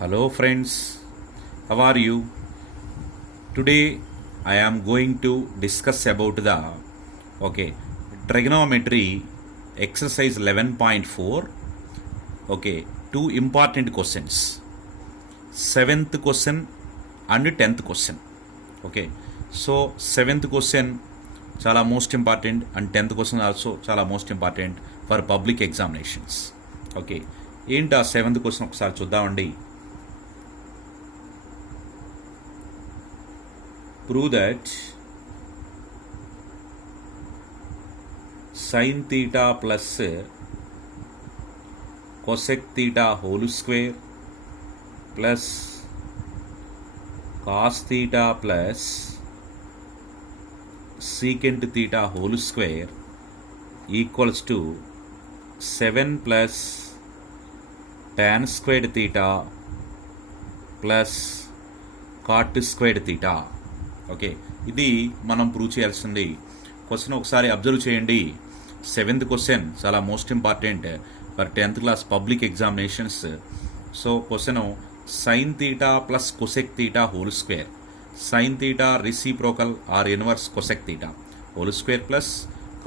Hello friends, how are you? Today I am going to discuss about the trigonometry exercise 11.4. Two important questions. 7th question and 10th question. So 7th question chala most important and 10th question also chala most important for public examinations. ఏంటి ఆ 7th question ఒకసారి చూద్దామండి. Prove that sin theta plus cosec theta whole square plus cos theta plus secant theta whole square equals to 7 plus tan squared theta plus cot squared theta. ఇది మనం prove చేయాల్సింది. Question ఒకసారి observe చేయండి. 7th question చాలా most important for 10th class public examinations. So question sine theta plus cosec theta whole square, sine theta reciprocal or inverse cosec theta whole square plus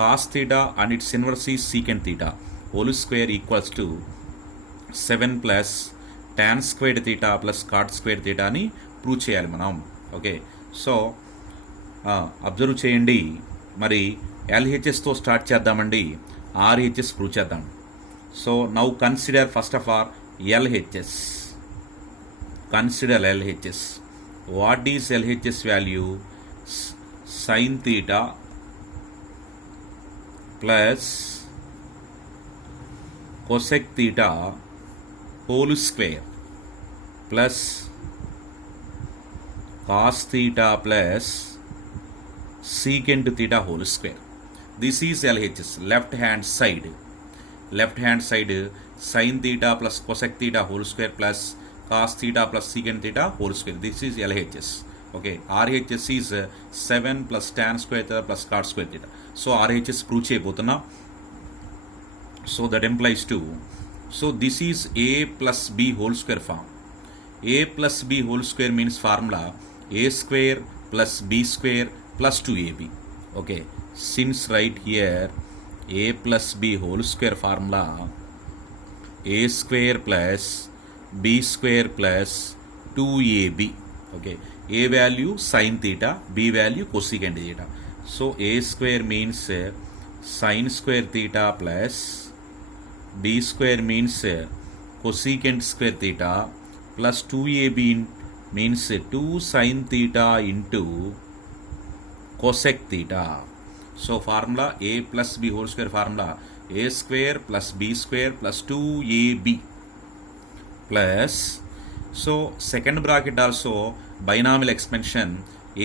cos theta and its inverse ఈ secant theta whole square equals to 7 plus tan squared theta plus cot squared theta అని prove చేయాలి మనం. So observe చేయండి. మరి ఎల్హెచ్ఎస్తో start చేద్దామండి, RHS prove చేద్దాం. So now consider first of all LHS. Consider LHS. What is LHS value? Sign theta plus cosec theta whole square plus cos theta plus secant theta whole square. This is LHS. Left hand side sin theta plus cosec theta whole square plus cos theta plus secant theta whole square. This is LHS. RHS is 7 plus tan square theta plus cot square theta. So RHS prove cheyabotuna. So that implies to, so this is a plus b whole square form. A plus b whole square means formula a square plus b square plus 2ab. Since right here a plus b whole square formula a square plus b square plus 2ab. A value sin theta, b value cosecant theta. So a square means sin square theta plus b square means cosecant square theta plus 2ab means 2 sin theta into cosec theta. So formula a plus b whole square formula a square plus b square plus 2ab plus, so second bracket also binomial expansion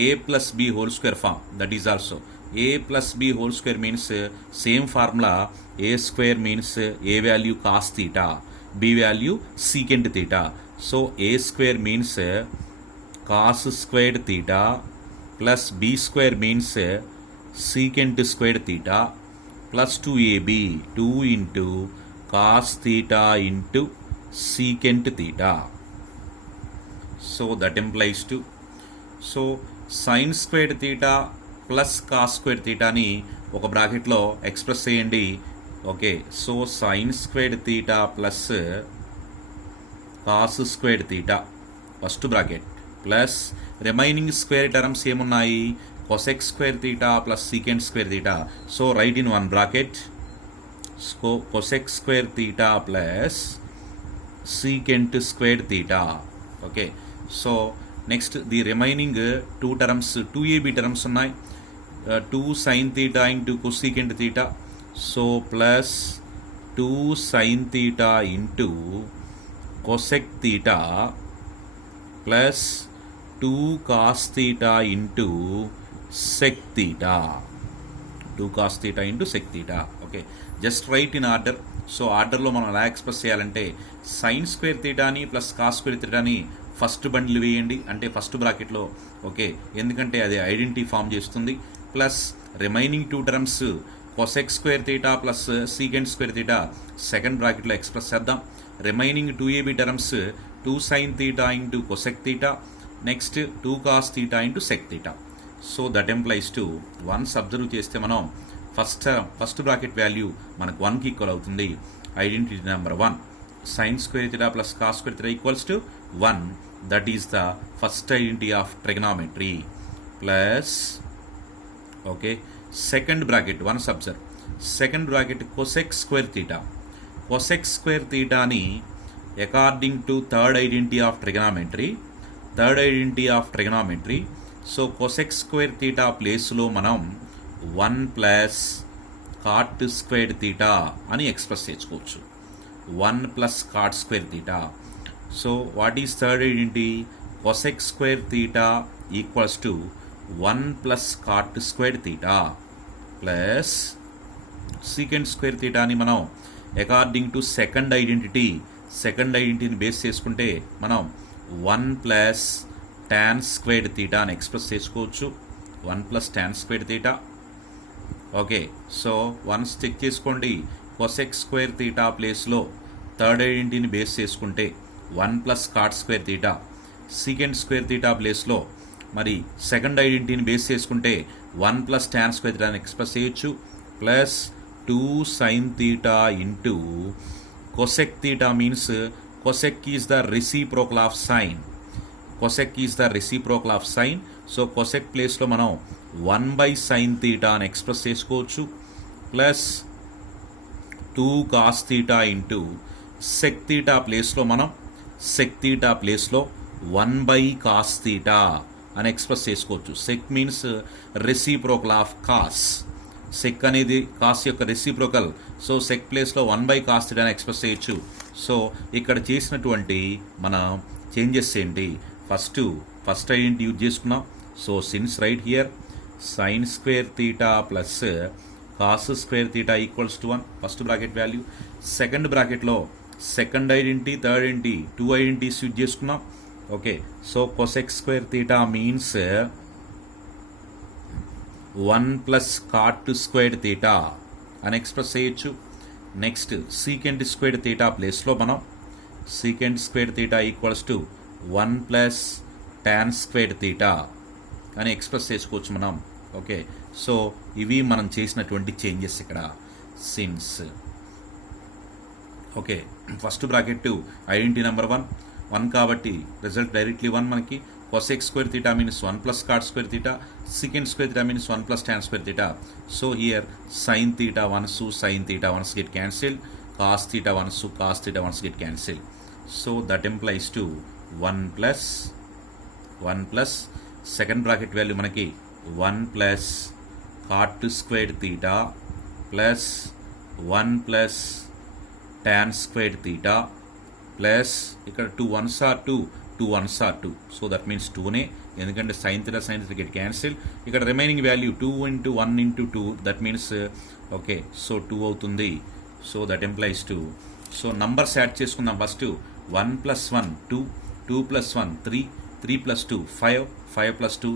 a plus b whole square form, that is also a plus b whole square means same formula a square means a value cos theta, b value secant theta. So a square means cos squared theta plus b square means secant squared theta plus 2ab, 2 into cos theta into secant theta. So that implies to, so sin squared theta plus cos squared theta ni oka bracket lo express cheyandi. So sin squared theta plus cos squared theta first bracket plus remaining square terms ఏమున్నాయి? cosec square theta plus secant square theta. So write in one bracket cosec square theta plus secant square theta. So next the remaining two terms 2ab terms ఉన్నాయి. 2 sin theta into cosecant theta. So plus 2 sin theta into cosec theta plus 2 cos theta into sec theta. 2 cos theta into sec theta. Just write in order. So ఆర్డర్లో మనం ఎలా express చేయాలంటే sine square థీటాని plus cos square థీటాని first bundle వేయండి, అంటే first బ్రాకెట్లో. ఎందుకంటే అది ఐడెంటిటీ ఫామ్ చేస్తుంది. Plus remaining two terms cosec square theta plus secant square theta second బ్రాకెట్లో ఎక్స్ప్రెస్ చేద్దాం. Remaining 2ab terms 2 sin theta into cosec theta, next 2 cos theta into sec theta. So that implies to once observe చేస్తే మనం first bracket value మనకు 1కి equal అవుతుంది. Identity number 1 sin square theta plus cos square theta equals to 1. That is the first identity of trigonometry. Plus, okay, second bracket, once observe, second bracket cosec square theta. Cosec square theta ni according to third identity of trigonometry, so cosec square theta place లో మనం 1 plus cot square theta అని express చేసుకోవచ్చు. 1 plus cot square theta. So what is third identity? Cosec square theta equals to 1 plus cot square theta plus secant square theta అని మనం according to second ఐడెంటిటీని base చేసుకుంటే మనం 1 plus tan squared theta అని express చేసుకోవచ్చు. 1 plus tan squared theta. Okay, so once check చేసుకోండి. cosec square theta ప్లేస్లో third ఐడెంటిటీని బేస్ చేసుకుంటే 1 plus cot square theta, secant square theta ప్లేస్లో మరి సెకండ్ ఐడెంటిటీని బేస్ చేసుకుంటే 1 plus tan square theta అని ఎక్స్ప్రెస్ చేయొచ్చు. Plus 2 sin theta into cosec theta means cosec is the reciprocal of sin. So cosec ప్లేస్లో మనం 1/sin theta అని express చేసుకోవచ్చు. Plus 2 cos theta into sec theta ప్లేస్లో మనం sec theta ప్లేస్లో 1/cos theta అని ఎక్స్ప్రెస్ చేసుకోవచ్చు. Sec means reciprocal of cos. Sec అనేది కాస్ యొక్క రెసిప్రోకల్. సో సెక్ ప్లేస్లో 1/cos theta అని ఎక్స్ప్రెస్ చేయొచ్చు. సో ఇక్కడ చేసినటువంటి మన చేంజెస్ ఏంటి? ఫస్ట్ ఐడెంటిటీ యూజ్ చేసుకున్నాం. So since right here sin square theta plus cos square theta equals to 1 first bracket value. Second బ్రాకెట్లో second identity, third identity, 2 identities use చేసుకున్నాం. Okay, so cosec square theta means 1 plus cot squared theta అని express చేయొచ్చు. Next secant squared theta ప్లేస్లో మనం secant squared theta equals to 1 plus tan squared theta అని express చేసుకోవచ్చు మనం. Okay, so ఇవి మనం చేసినటువంటి చేంజెస్ ఇక్కడ since. Okay, first bracket identity number 1 కాబట్టి రిజల్ట్ డైరెక్ట్లీ 1 మనకి. cosec square theta means 1 plus cot square theta, secant square theta means 1 plus tan square theta. So here sin theta once to sin theta once get cancelled, cos theta once to cos theta once get cancelled. So that implies to 1 plus second bracket value మనకి 1 plus cot squared theta plus 1 plus tan squared theta plus ఇక్కడ 2 1s are 2, 2 1s are 2. So that means 2నే, ఎందుకంటే sin theta get cancel. ఇక్కడ remaining value 2 into 1 into 2, that means okay, so 2 అవుతుంది. So that implies 2. So numbers add చేసుకుందాం. First 1 plus 1 2, 2 plus 1 3, 3 plus 2 5, 5 plus 2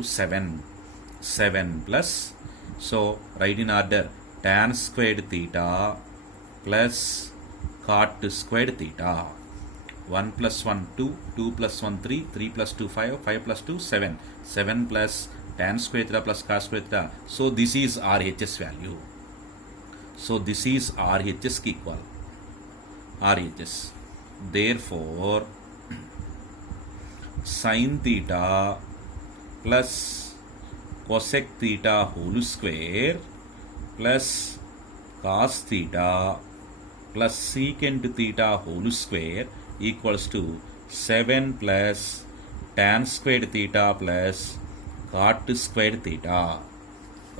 7 plus, so right in order tan squared theta plus cot squared theta. 1 plus 1 2, 2 plus 1 3, 3 plus 2 5, 5 plus 2 7 plus tan square theta plus cos square theta. So this is RHS value. So this is RHS ki equal. RHS. Therefore sin theta plus cosec theta whole square plus cos theta plus secant theta whole square equals to 7 plus tan squared theta plus cot squared theta.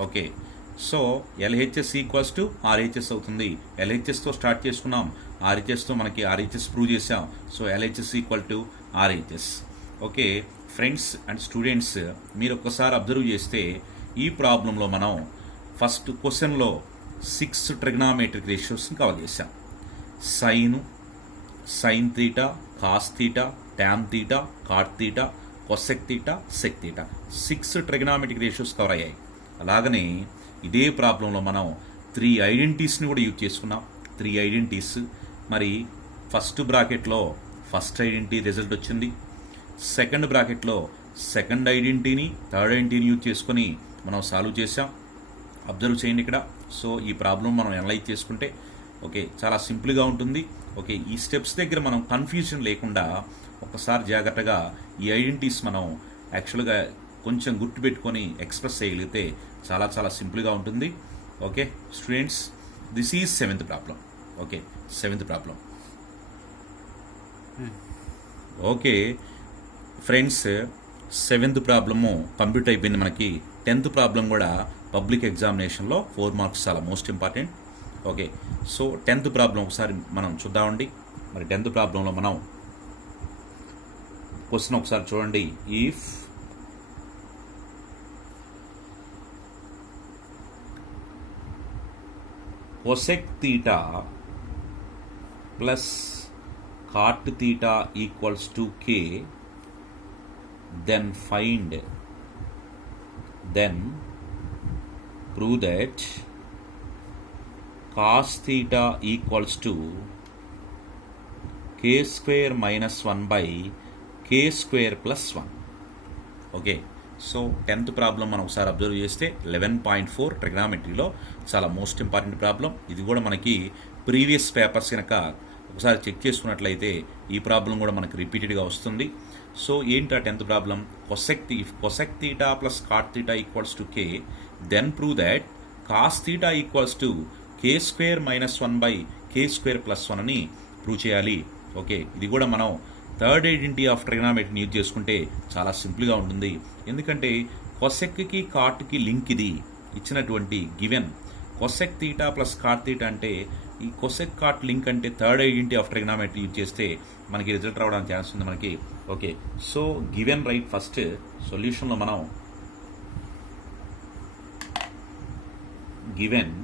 Okay, so LHS equals to RHS అవుతుంది. LHSతో start చేసుకున్నాం, RHSతో మనకి RHS prove చేసాం. So LHS equal to RHS. Okay friends and students, మీరు ఒక్కసారి observe చేస్తే ఈ ప్రాబ్లంలో మనం ఫస్ట్ క్వశ్చన్లో 6 ట్రిగ్నామెట్రిక్ రేషియోస్ని కవర్ చేసాం. sin theta, cos theta, tan theta, cot theta, cosec theta, sec theta, 6 trigonometric ratios cover అయ్యాయి. అలాగనే ఇదే ప్రాబ్లంలో మనం 3 ఐడెంటిటీస్ని కూడా యూజ్ చేసుకున్నాం. 3 ఐడెంటిటీస్ మరి ఫస్ట్ బ్రాకెట్లో ఫస్ట్ ఐడెంటిటీ రిజల్ట్ వచ్చింది, సెకండ్ బ్రాకెట్లో సెకండ్ ఐడెంటిటీని థర్డ్ ఐడెంటిటీని యూజ్ చేసుకొని మనం సాల్వ్ చేసాం. అబ్జర్వ్ చేయండి ఇక్కడ. సో ఈ ప్రాబ్లం మనం అనలైజ్ చేసుకుంటే ఓకే చాలా సింపుల్గా ఉంటుంది. ఓకే ఈ స్టెప్స్ దగ్గర మనం కన్ఫ్యూజన్ లేకుండా ఒకసారి జాగ్రత్తగా ఈ ఐడెంటిటీస్ మనం యాక్చువల్గా కొంచెం గుర్తుపెట్టుకొని ఎక్స్ప్రెస్ చేయగలిగితే చాలా చాలా సింపుల్గా ఉంటుంది. Okay students, this is 7th problem. Okay 7th problem. Okay friends, 7th problem complete అయిపోయింది. మనకి 10th ప్రాబ్లం కూడా పబ్లిక్ ఎగ్జామినేషన్లో 4 మార్క్స్ చాలా most important. Okay so 10th problem ఒకసారి మనం చూద్దామండి. మరి 10th ప్రాబ్లంలో మనం క్వశ్చన్ ఒకసారి చూడండి. If cosec theta plus cot theta equals to k, then prove that cos theta equals to k square minus 1 by k square plus 1. Okay so 10th problem మనం ఒకసారి అబ్జర్వ్ చేస్తే 11.4 ట్రిగ్నామెట్రీలో చాలా మోస్ట్ ఇంపార్టెంట్ ప్రాబ్లం. ఇది కూడా మనకి previous papers కనుక ఒకసారి check చేసుకున్నట్లయితే ఈ ప్రాబ్లం కూడా మనకి రిపీటెడ్గా వస్తుంది. సో ఏంటి ఆ 10th problem? cosec theta plus cot theta equals to k, then prove that cos theta equals to k square minus 1 by k square plus 1 అని ప్రూవ్ చేయాలి. ఓకే ఇది కూడా మనం థర్డ్ ఐడెంటిటీ ఆఫ్ ట్రిగ్నామెట్రీని యూజ్ చేసుకుంటే చాలా సింపుల్గా ఉంటుంది. ఎందుకంటే కొసెక్కి కాట్కి లింక్ ఇది ఇచ్చినటువంటి given. Cosec theta plus cot theta అంటే ఈ కొసెక్ కాట్ లింక్ అంటే third identity of trigonometry use చేస్తే మనకి రిజల్ట్ రావడానికి ఛాన్స్ ఉంది మనకి. Okay so given right first సొల్యూషన్లో మనం given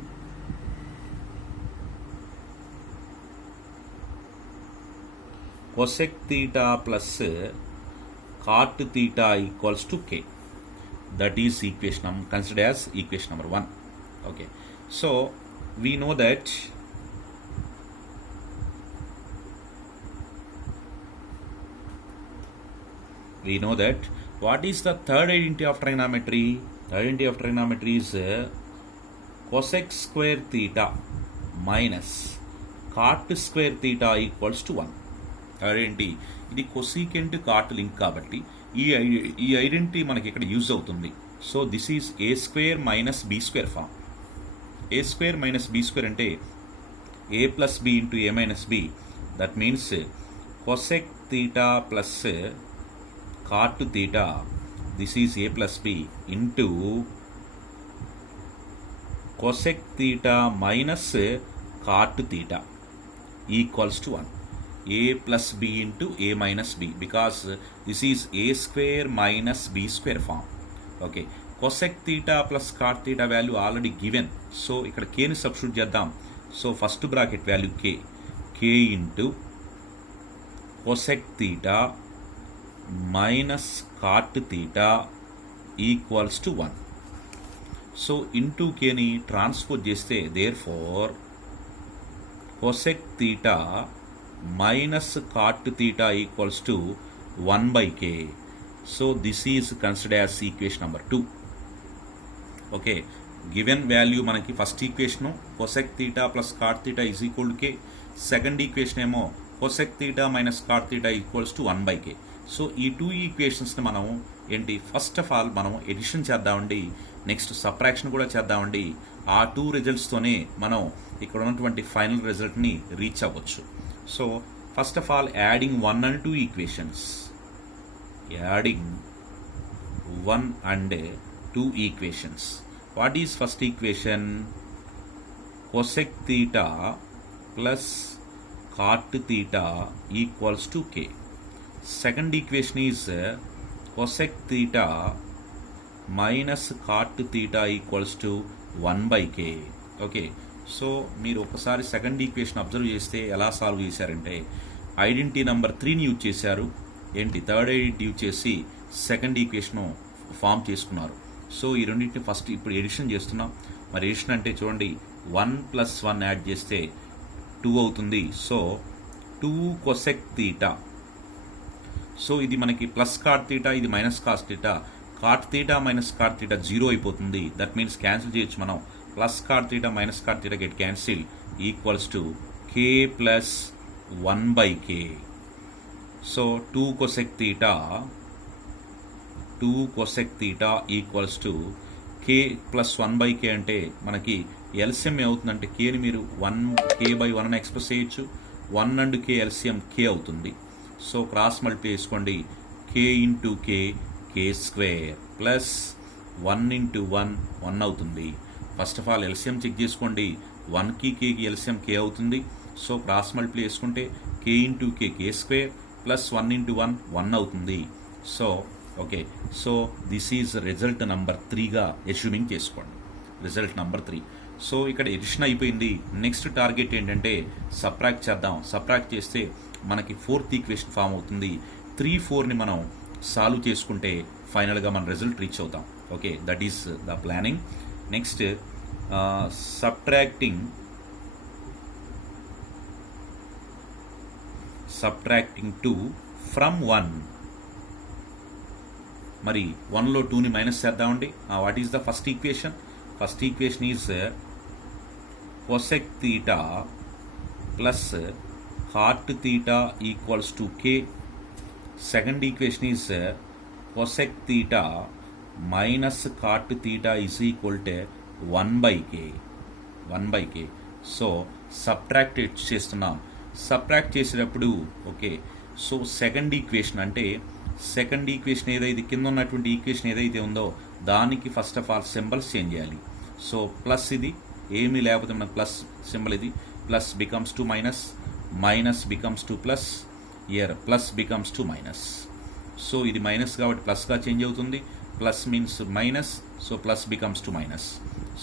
cosec theta plus cot theta equals to k. That is equation considered as equation number 1. Okay, so we know that what is the third identity of trigonometry? Third identity of trigonometry is cosec square theta minus cot square theta equals to 1. Identity ఇది cosecant cot link కాబట్టి ఈ identity మనకి ఇక్కడ use అవుతుంది. So this is a square minus b square form. A square minus b square అంటే a plus b into a minus b. That means cosec theta plus cot theta, this is a plus b into cosec theta minus cot theta equals to 1. a plus b into a minus b, because this is a square minus b square form. Okay, cosec theta plus cot theta value already given, so ikkada k ni substitute cheddam. So first bracket value k into cosec theta minus cot theta equals to 1. So into k ni transpose cheste, therefore cosec theta minus cot theta equals to 1 by k. So this is considered as equation number 2. Okay, given value మనకి first equation cosec theta plus cot theta is equal to k. Second equation ఏమో cosec theta minus cot theta equals to 1 by k. So ఈ two ఈక్వేషన్స్ని మనం ఏంటి first of all మనం edition చేద్దామండి, next subtraction కూడా చేద్దామండి. ఆ టూ రిజల్ట్స్తోనే మనం ఇక్కడ ఉన్నటువంటి ఫైనల్ రిజల్ట్ని రీచ్ అవ్వచ్చు. So first of all, adding 1 and 2 equations. Adding 1 and 2 equations. What is first equation? Cosec theta plus cot theta equals to k. Second equation is cosec theta minus cot theta equals to 1 by k. Okay. So మీరు ఒకసారి second equation observe చేస్తే ఎలా solve చేశారంటే identity number 3ని use చేశారు. ఏంటి third identity use చేసి second equation form చేసుకున్నారు. So ఈ రెండింటిని ఫస్ట్ ఇప్పుడు ఎడిషన్ చేస్తున్నాం. మరి ఎడిషన్ అంటే చూడండి 1 + 1 యాడ్ చేస్తే 2 అవుతుంది. So 2 cosec theta. సో ఇది మనకి ప్లస్ కాట్ తీటా, ఇది minus cos theta. Cot theta minus cot theta 0 అయిపోతుంది. దట్ మీన్స్ క్యాన్సిల్ చేయొచ్చు మనం. Plus cot theta minus cot theta get cancel equals to k plus 1/k. So 2 cosec theta equals to k plus 1/k అంటే మనకి LCM ఏమవుతుందంటే కేని మీరు 1k/1 అని express చేయొచ్చు. 1 and k LCM k అవుతుంది. So cross multiply చేసుకోండి. k into k square plus 1 into 1 అవుతుంది. First of all LCM check చేసుకోండి. 1కి కేకి ఎల్సిఎం k అవుతుంది. సో క్రాస్ మల్టిప్లై చేసుకుంటే k into k square plus 1 into 1 అవుతుంది. So okay, so this is result number 3గా assuming చేసుకోండి. Result number 3. సో ఇక్కడ ఎడిషన్ అయిపోయింది. నెక్స్ట్ టార్గెట్ ఏంటంటే సబ్ట్రాక్ట్ చేద్దాం. సబ్ట్రాక్ట్ చేస్తే మనకి 4th ఈక్వేషన్ ఫామ్ అవుతుంది. 3, 4ని మనం సాల్వ్ చేసుకుంటే ఫైనల్గా మన రిజల్ట్ రీచ్ అవుతాం. Okay, that is the planning. Next subtracting 2 from 1. మరి 1లో 2ని మైనస్ చేద్దామండి. What is the first equation? First equation is cosec theta plus cot theta equals to k. Second equation is cosec theta minus cot theta is equal to 1/k. So subtract చేస్తున్నాం. Subtract చేసేటప్పుడు okay, so second equation అంటే second equation ఏదైతే కింద ఉన్నటువంటి equation ఏదైతే ఉందో దానికి first of all symbols change చేయాలి. సో ప్లస్ ఇది ఏమీ లేకపోతే మనకు ప్లస్ సింబల్, ఇది plus becomes to minus, minus becomes to plus, year plus becomes to minus. So ఇది మైనస్ కాబట్టి ప్లస్గా చేంజ్ అవుతుంది. Plus means minus, so plus becomes to minus.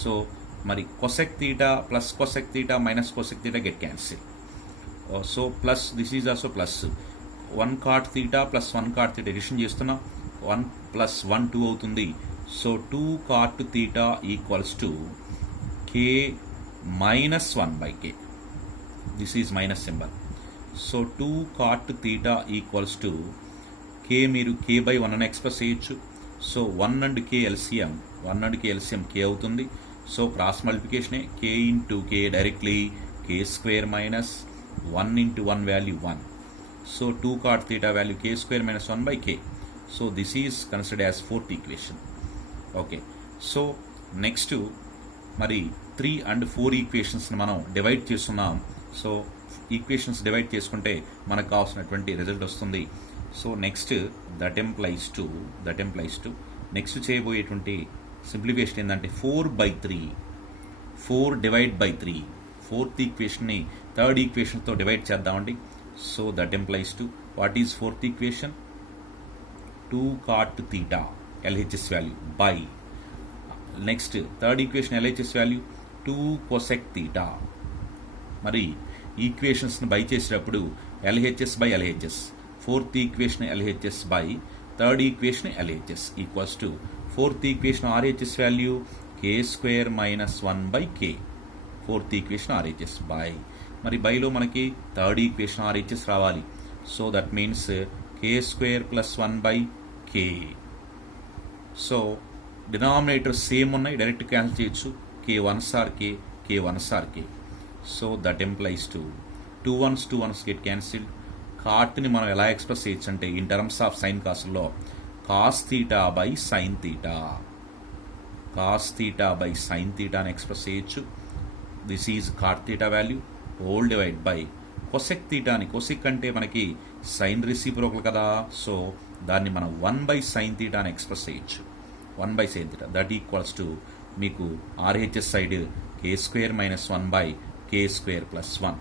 So మరి cosec theta plus cosec theta minus cosec theta get cancel. So plus this is also plus 1 cot theta plus 1 cot theta addition చేస్తున్నాం. 1 plus 1 2 అవుతుంది. So 2 cot theta equals to k minus 1/k. This is minus symbol. So 2 cot theta equals to k మీరు k/1 అని express చేయొచ్చు. So 1 and k LCM k అవుతుంది. So cross మల్టిప్లికేషనే k into k directly k square minus 1 into 1 value 1. So 2 cot theta value k square minus 1/k. So this is considered as 4th equation. Okay, so next మరి 3 and 4 ఈక్వేషన్స్ని మనం divide చేస్తున్నాం. So equations divide చేసుకుంటే మనకు కావాల్సినటువంటి result వస్తుంది. So next that implies to next చేయబోయేటువంటి simplification ఏంటంటే 4/3, 4 divide by 3. 4th ఈక్వేషన్ని 3rd ఈక్వేషన్తో డివైడ్ చేద్దామండి. So that implies to what is 4th equation? 2 cot theta LHS value by next 3rd equation LHS value 2 cosec theta. మరి ఈక్వేషన్స్ని by చేసేటప్పుడు LHS by LHS, 4th equation LHS by 3rd equation LHS equals to 4th equation RHS value k square minus 1/k. 4th equation RHS by మరి బైలో మనకి 3rd equation RHS రావాలి. So that means k square plus 1/k. సో denominator same ఉన్నాయి, direct cancel చేయొచ్చు. k 1s are k, k 1s are k. So that implies to 2 1s get cancelled. కాట్ని మనం ఎలా ఎక్స్ప్రెస్ చేయొచ్చు అంటే ఇన్ టర్మ్స్ ఆఫ్ సైన్ కాస్ట్లో cos theta by sine theta, cos theta by sine theta అని express చేయొచ్చు. This is cot theta value whole divide by cosec థీటాని, cosec అంటే మనకి సైన్ రెసిప్రోకల్ కదా, సో దాన్ని మనం 1/sin theta అని ఎక్స్ప్రెస్ చేయొచ్చు. 1/sin theta that equals to మీకు RHS side k square minus 1/k square plus 1.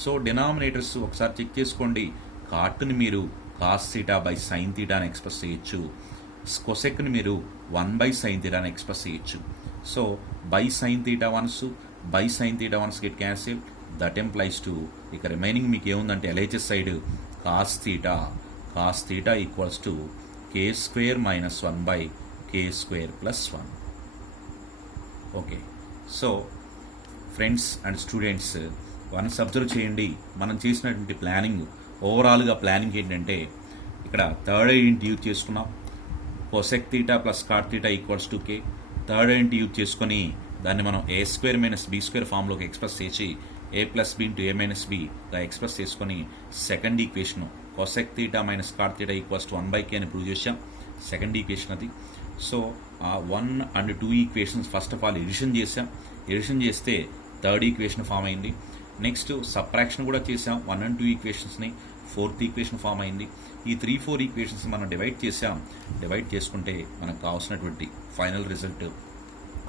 So denominators ఒకసారి చెక్ చేసుకోండి. కాట్ని మీరు cos theta by sine theta అని ఎక్స్ప్రెస్ చేయొచ్చు. కొసెక్ని మీరు 1/sin theta అని ఎక్స్ప్రెస్ చేయొచ్చు. So by sine theta once by sine theta once get cancel. That implies to ఇక remaining మీకు ఏముందంటే LHS side cos theta equals to k square minus 1/k square plus 1. Okay, so friends and students, once observe చేయండి, మనం చేసినటువంటి planning, ఓవరాల్గా planning ఏంటంటే ఇక్కడ third identity use చేసుకున్నాం, cosec theta plus cot theta equals to k. Third identity use చేసుకొని దాన్ని మనం a square minus b square ఫామ్లోకి ఎక్స్ప్రెస్ చేసి a plus b into a minus బిగా ఎక్స్ప్రెస్ చేసుకొని second equation cosec theta minus cot theta equals to 1/k అని prove చేసాం. Second equation అది. So 1 and 2 equations first of all addition చేసాం. Addition చేస్తే third equation form అయింది. Next subtraction కూడా చేసాం. 1 and 2 ఈక్వేషన్స్ని, ఫోర్త్ ఈక్వేషన్ ఫామ్ అయింది. ఈ 3-4 ఈక్వేషన్స్ మనం డివైడ్ చేసాం. డివైడ్ చేసుకుంటే మనకు కావాల్సినటువంటి final result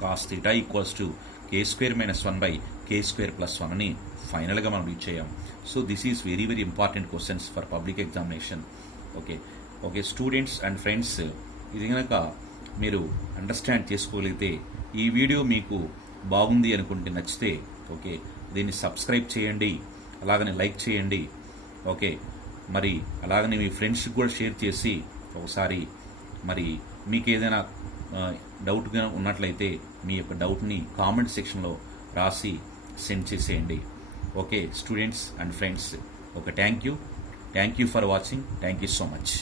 cos theta equals to k² - 1/k² + 1 అని ఫైనల్గా మనం రీచ్ అయ్యాం. So this is very very important questions for public examination. Okay students and friends, ఇది కనుక మీరు అండర్స్టాండ్ చేసుకోగలిగితే, ఈ వీడియో మీకు బాగుంది అనుకుంటే, నచ్చితే ఓకే దీన్ని సబ్స్క్రైబ్ చేయండి, అలాగనే లైక్ చేయండి. ఓకే మరి అలాగనే మీ ఫ్రెండ్స్కి కూడా షేర్ చేసి ఒకసారి మరి మీకు ఏదైనా డౌట్గా ఉన్నట్లయితే మీ యొక్క డౌట్ని కామెంట్ సెక్షన్లో రాసి సెండ్ చేసేయండి. Okay students and friends, okay thank you for watching. Thank you so much.